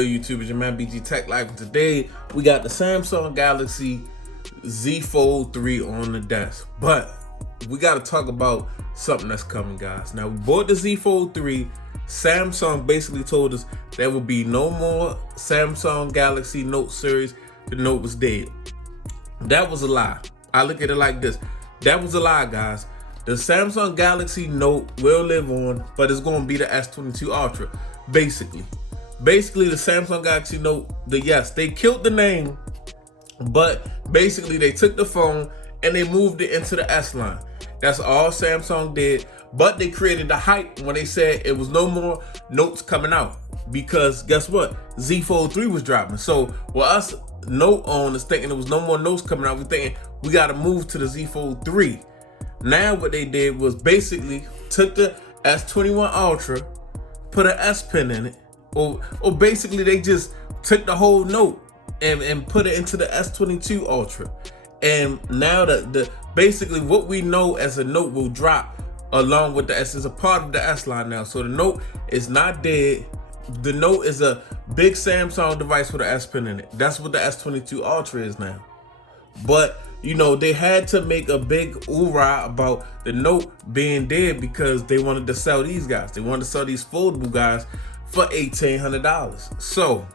good, YouTube? It's your man BG Tech Life, and today we got the Samsung Galaxy Z Fold 3 on the desk. But we got to talk about something that's coming, guys. Now, we bought the Z Fold 3. Samsung basically told us there will be no more Samsung Galaxy Note series. The Note was dead. That was a lie. I look at it like this. That was a lie, guys. The Samsung Galaxy Note will live on, but it's going to be the S22 Ultra. Basically, the Samsung Galaxy Note, yes, they killed the name, but basically they took the phone and they moved it into the S line. That's all Samsung did, but they created the hype when they said it was no more Notes coming out, because guess what? Z Fold 3 was dropping. So with us Note owners thinking there was no more Notes coming out, we thinking we got to move to the Z Fold 3. Now what they did was basically took the S21 Ultra, put an S Pen in it, or basically they just took the whole Note and put it into the S22 Ultra. And now the basically what we know as a Note will drop along with the S, is a part of the S line now. So the Note is not dead. The Note is a big Samsung device with an S Pen in it. That's what the S22 Ultra is now. But you know, they had to make a big hoorah about the Note being dead because they wanted to sell these guys. They wanted to sell these foldable guys for $1,800. So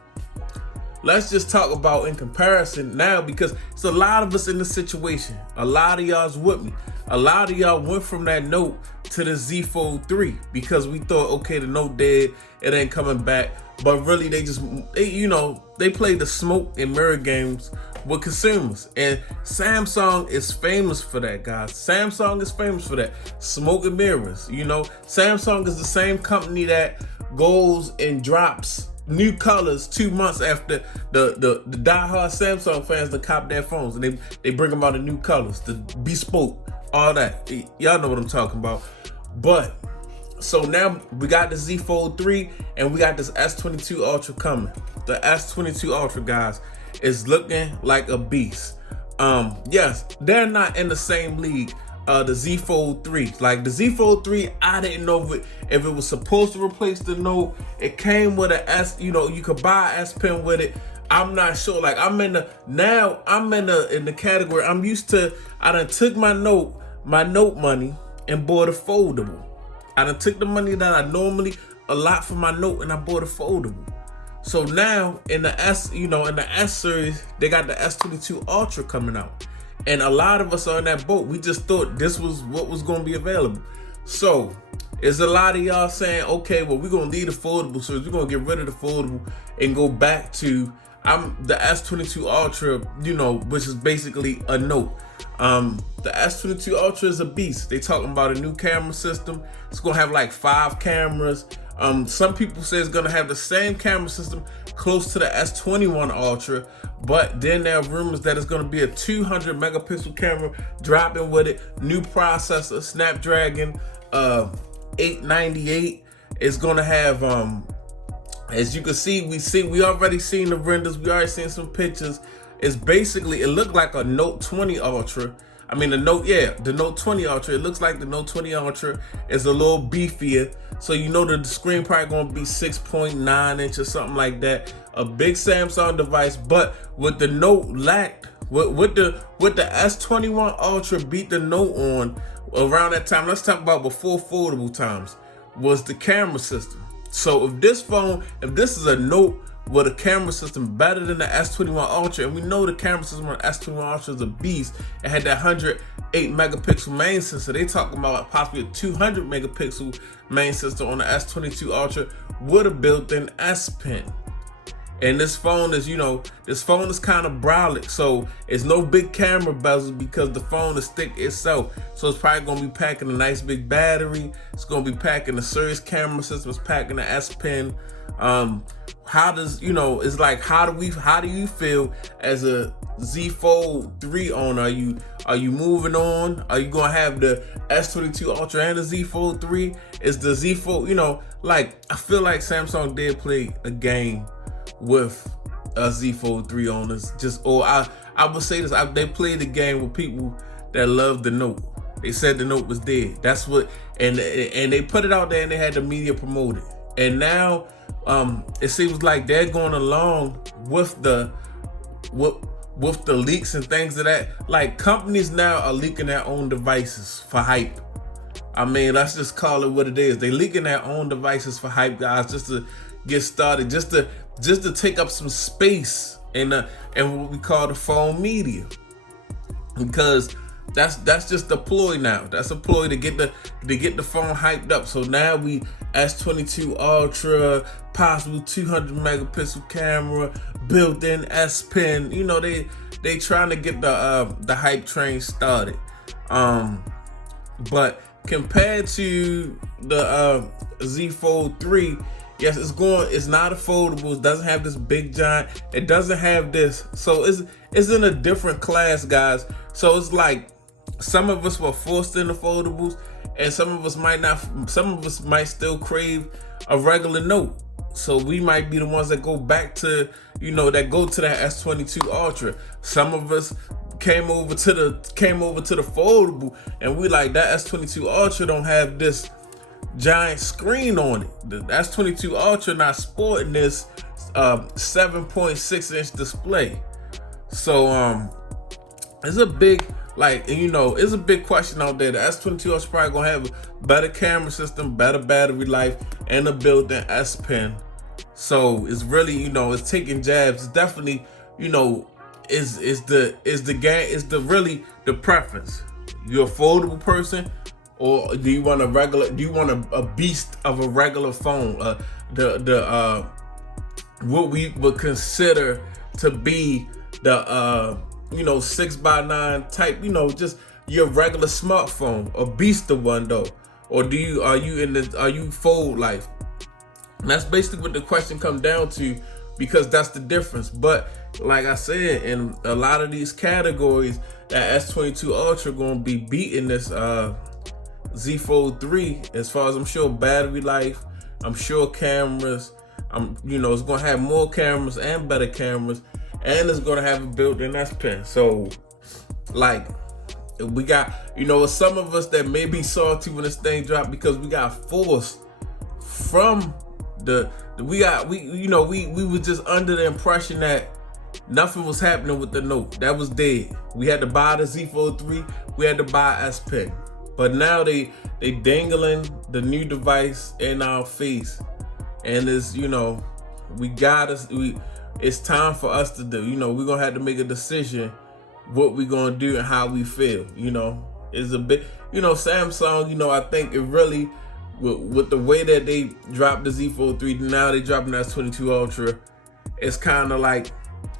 let's just talk about in comparison now, because it's a lot of us in this situation. A lot of y'all's with me. A lot of y'all went from that Note to the Z Fold 3 because we thought, okay, the Note dead, it ain't coming back. But really, they played the smoke and mirror games with consumers. And Samsung is famous for that, guys. Samsung is famous for that. Smoke and mirrors. You know, Samsung is the same company that goes and drops new colors 2 months after the diehard Samsung fans that cop their phones, and they bring them out in new colors, the bespoke, all that. Y'all know what I'm talking about. But so now we got the Z Fold 3 and we got this S22 Ultra coming. The S22 Ultra, guys, is looking like a beast. Yes, they're not in the same league. The Z Fold 3, like the Z Fold 3, I didn't know if it was supposed to replace the Note. It came with an S, you know, you could buy an S Pen with it. I'm not sure. Like I'm in the category. I'm used to. I done took my Note money and bought a foldable. I done took the money that I normally allot for my Note and I bought a foldable. So now in the S, in the S series, they got the S22 Ultra coming out. And a lot of us are in that boat. We just thought this was what was going to be available. So there's a lot of y'all saying, okay, well, we're going to leave the foldable series. We're going to get rid of the foldable and go back to the S22 Ultra, which is basically a Note. The S22 Ultra is a beast. They talking about a new camera system. It's going to have like 5 cameras. Some people say it's going to have the same camera system close to the S21 Ultra, but then there are rumors that it's going to be a 200 megapixel camera dropping with it. New processor, Snapdragon 898. It's going to have, as you can see, we already seen the renders. We already seen some pictures. It's basically, it looked like a Note 20 Ultra. I mean, the Note 20 Ultra. It looks like the Note 20 Ultra is a little beefier. So the screen probably gonna be 6.9 inches or something like that. A big Samsung device, but with the Note lacked, with the S21 Ultra beat the Note on around that time. Let's talk about before foldable times, was the camera system. So if this is a Note with a camera system better than the S21 Ultra, and we know the camera system on the S21 Ultra is a beast. It had that 108 megapixel main sensor. They talking about possibly a 200 megapixel main sensor on the S22 Ultra with a built-in S Pen. And this phone is, kind of brolic, so it's no big camera bezels because the phone is thick itself. So it's probably gonna be packing a nice big battery. It's gonna be packing a serious camera system. It's packing the S Pen. How do you feel as a Z Fold 3 owner? Are you moving on? Are you gonna have the S22 Ultra and the Z Fold 3? Is the Z Fold, I feel like Samsung did play a game with Z Fold 3 owners. I would say this, they played the game with people that love the Note. They said the Note was dead. That's what, and they put it out there and they had the media promote it. And now it seems like they're going along with the leaks and things of that. Like, companies now are leaking their own devices for hype. I mean, let's just call it what it is. They leaking their own devices for hype, guys, just to get started, just to take up some space in what we call the phone media, because that's just a ploy now. That's a ploy to get the phone hyped up. So now we S22 Ultra, possible 200 megapixel camera, built-in S Pen. You know, they trying to get the hype train started. But compared to the Z Fold 3, yes, it's not a foldable. It doesn't have this big giant. It doesn't have this. So it's in a different class, guys. So it's like some of us were forced into foldables, and some of us might not. Some of us might still crave a regular Note. So we might be the ones that go back to, that go to that S22 Ultra. Some of us came over to the foldable, and we like, that S22 Ultra don't have this giant screen on it. The S22 Ultra not sporting this 7.6 inch display. So it's a big, it's a big question out there. The S22 Ultra probably gonna have a better camera system, better battery life, and a built-in S Pen. So it's really, it's taking jabs. It's definitely, is really the preference. You're a foldable person, or do you want a beast of a regular phone? What we would consider to be the 6x9 type, just your regular smartphone, a beast of one though, or are you fold life? And that's basically what the question comes down to, because that's the difference. But like I said, in a lot of these categories, that S22 Ultra gonna be beating this Z Fold 3 as far as, I'm sure, battery life, I'm sure cameras, it's gonna have more cameras and better cameras, and it's gonna have a built-in S Pen. So, like, we got, some of us that may be salty when this thing dropped, because we got forced from we were just under the impression that nothing was happening with the Note. That was dead. We had to buy the Z Fold 3, we had to buy S Pen. But now they dangling the new device in our face, and it's, it's time for us to do. We're gonna have to make a decision what we're gonna do and how we feel. It's a bit, Samsung, I think it really, with the way that they dropped the Z Fold 3, now they dropping that S22 Ultra, it's kind of like,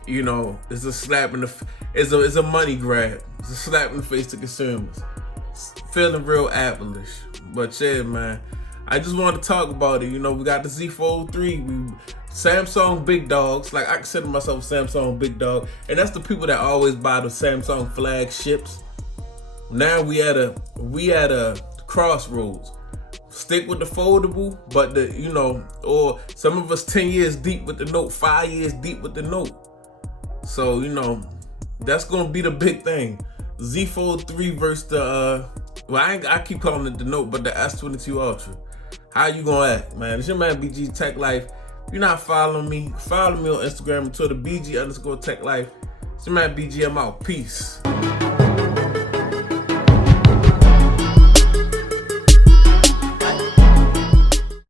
it's a slap in the, it's a money grab. It's a slap in the face to consumers. It's feeling real Apple-ish. But yeah, man, I just want to talk about it. We got the Z Fold 3. Samsung big dogs. Like, I consider myself a Samsung big dog, and that's the people that always buy the Samsung flagships. Now we at a crossroads. Stick with the foldable, but or some of us 10 years deep with the Note, 5 years deep with the Note. So, that's gonna be the big thing. Z Fold 3 versus the I keep calling it the Note, but the S22 Ultra. How you gonna act, man? It's your man BG Tech Life. If you're not following me, follow me on Instagram and Twitter, BG_Tech Life. It's your man BG. I'm out. Peace.